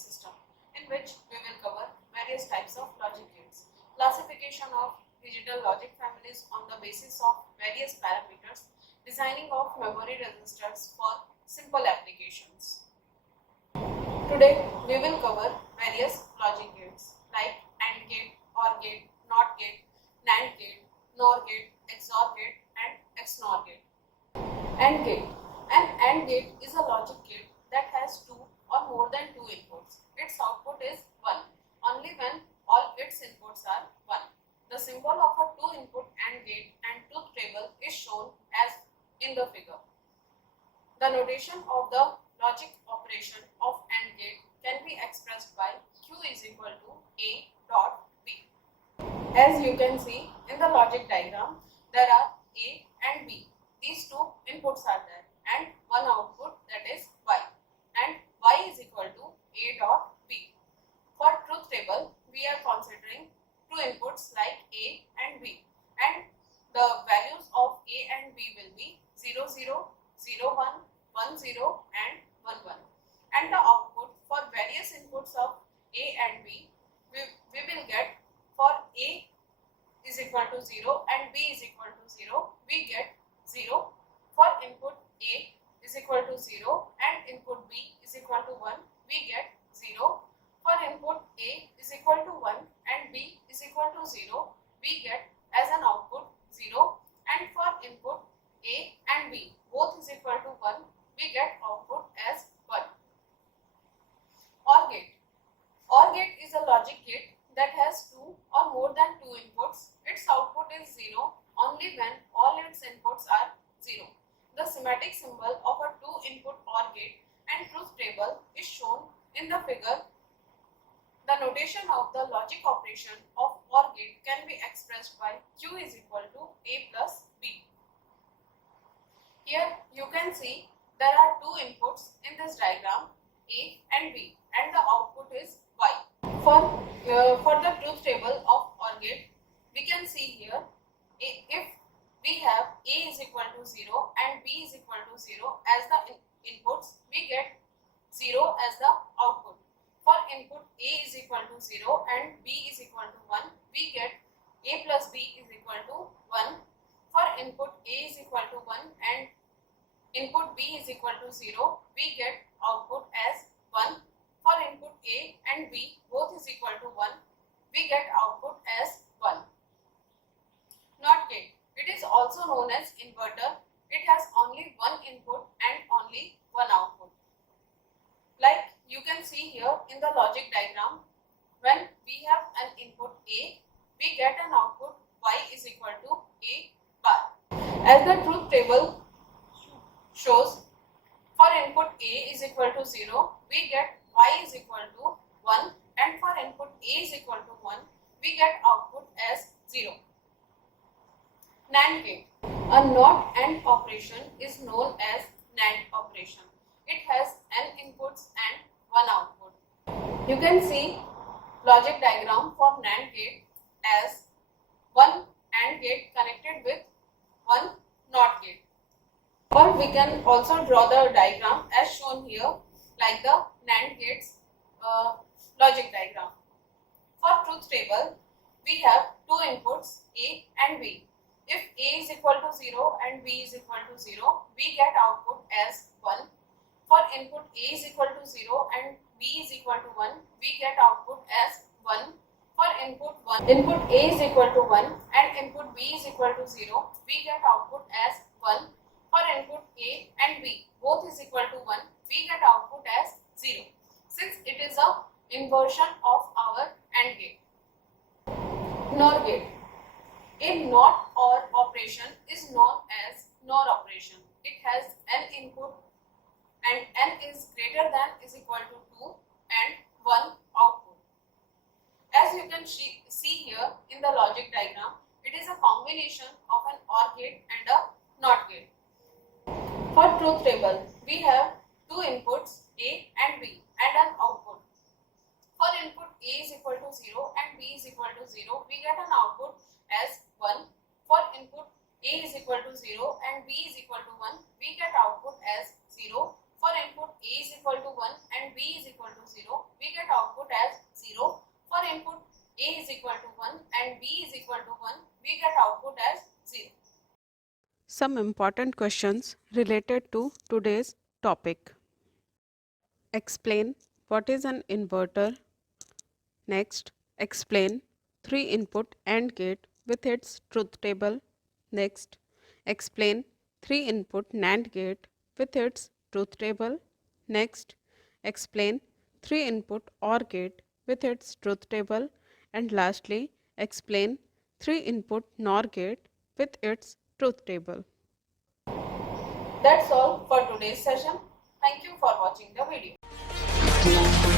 system, in which we will cover various types of logic gates, classification of digital logic families on the basis of various parameters, designing of memory registers for simple applications. Today we will cover various logic gates like AND gate, OR gate, NOT gate, NAND gate, NOR gate, XOR gate and XNOR gate. AND gate. An AND gate is a logic gate that has two or more than two inputs. Its output is 1 only when all its inputs are 1. The symbol of a two-input AND gate and truth table is shown as in the figure. The notation of the logic operation of AND gate can be expressed by Q is equal to A dot B. As you can see in the logic diagram, there are A and B. These two inputs are there and one output, that is Y, and Y is equal to A dot B. For truth table, we are considering two inputs like A and B, and the values of A and B will be 0, 0, 0, 1, 1, 0 and 1, 1. And the output for various inputs of A and B, we will get for A is equal to 0 and B is equal to 0, we get 0. For input A is equal to 0 and input B is equal to 1, we get 0. For input A is equal to 1 and B is equal to 0, we get as an output 0. And for input A and B both is equal to 1, we get output as 1. OR gate. OR gate is a logic gate that has two or more than two inputs. Its output is 0 only when all its inputs are 0. The schematic symbol of a two-input OR gate and truth table is shown in the figure. The notation of the logic operation of OR gate can be expressed by Q is equal to A plus B. Here you can see there are two inputs in this diagram, A and B, and the output is Y. For the truth table of OR gate, we can see here if we have A is equal to 0 and B is equal to 0 as the inputs, we get 0 as the output. For input A is equal to 0 and B is equal to 1, we get A plus B is equal to 1. For input A is equal to 1 and input B is equal to 0, we get output as 1. For input A and B both is equal to 1, we get output as 1. NOT gate. It is also known as inverter. It has only one input and only one output. Like you can see here in the logic diagram, when we have an input A, we get an output Y is equal to A bar. As the truth table shows, for input A is equal to 0, we get Y is equal to 1, and for input A is equal to 1, we get output as 0. NAND gate. A NOT AND operation is known as NAND operation. It has n inputs and one output. You can see logic diagram for NAND gate as one AND gate connected with one NOT gate. Or we can also draw the diagram as shown here, like the NAND gate's logic diagram. For truth table, we have two inputs A and B. If A is equal to 0 and B is equal to 0, we get output as 1. For input A is equal to 0 and B is equal to 1, we get output as 1. For input A is equal to 1 and input B is equal to 0, we get output as 1. For input A and B both is equal to 1, we get output as 0. Since it is a inversion of our AND gate. NOR gate. A NOT OR operation is known as NOR operation. It has n input and n is greater than is equal to 2 and 1 output. As you can see here in the logic diagram, it is a combination of an OR gate and a NOT gate. For truth table, we have two inputs A and B and an output. For input A is equal to 0 and B is equal to 0, we get an output as 1. For input A is equal to 0 and B is equal to 1, we get output as 0. For input A is equal to 1 and B is equal to 0, we get some important questions related to today's topic. Explain what is an inverter. Next, explain 3-input AND gate with its truth table. Next, explain 3-input NAND gate with its truth table. Next, explain 3-input OR gate with its truth table. And lastly, explain 3-input NOR gate with its truth table. That's all for today's session. Thank you for watching the video.